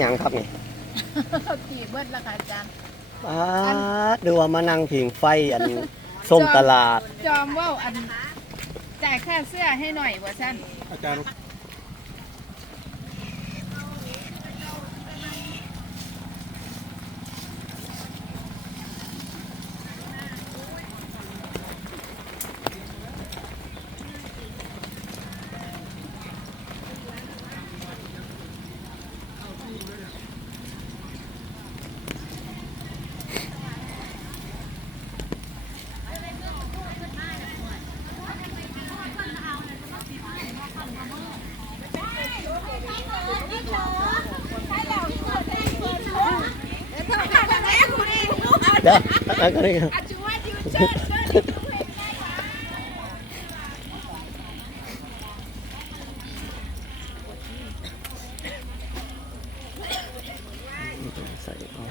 หยังครับนี่ ขี่เบิดละค่ะอาจารย์ ดูว่ามานั่งผิงไฟอันส้มตลาด จอมว่าวอันจ่ายค่าเสื้อให้หน่อยว่าสั้น อาจารย์เด้อแล้วก็นี่ครับใส่เอา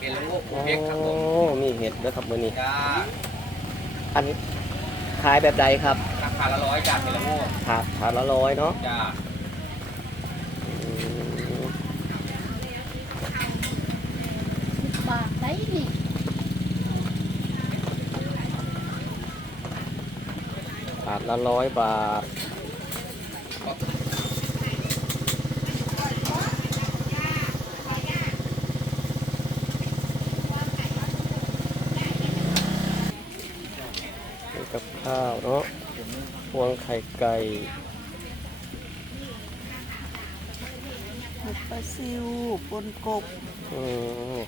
เป็นละโงกเปียกครับผม มีเห็ดด้วยครับมื้อนี้ จ้า อันขายแบบใดครับ ราคาละ100จ้าเป็นละโงก ถาดละ100เนาะ จ้า บาทได้นี่ ถาดละ100 บาทนี่กับข้าวเนาะพวงไข่ไก่ หมึกปลาซิวปนกบ อืม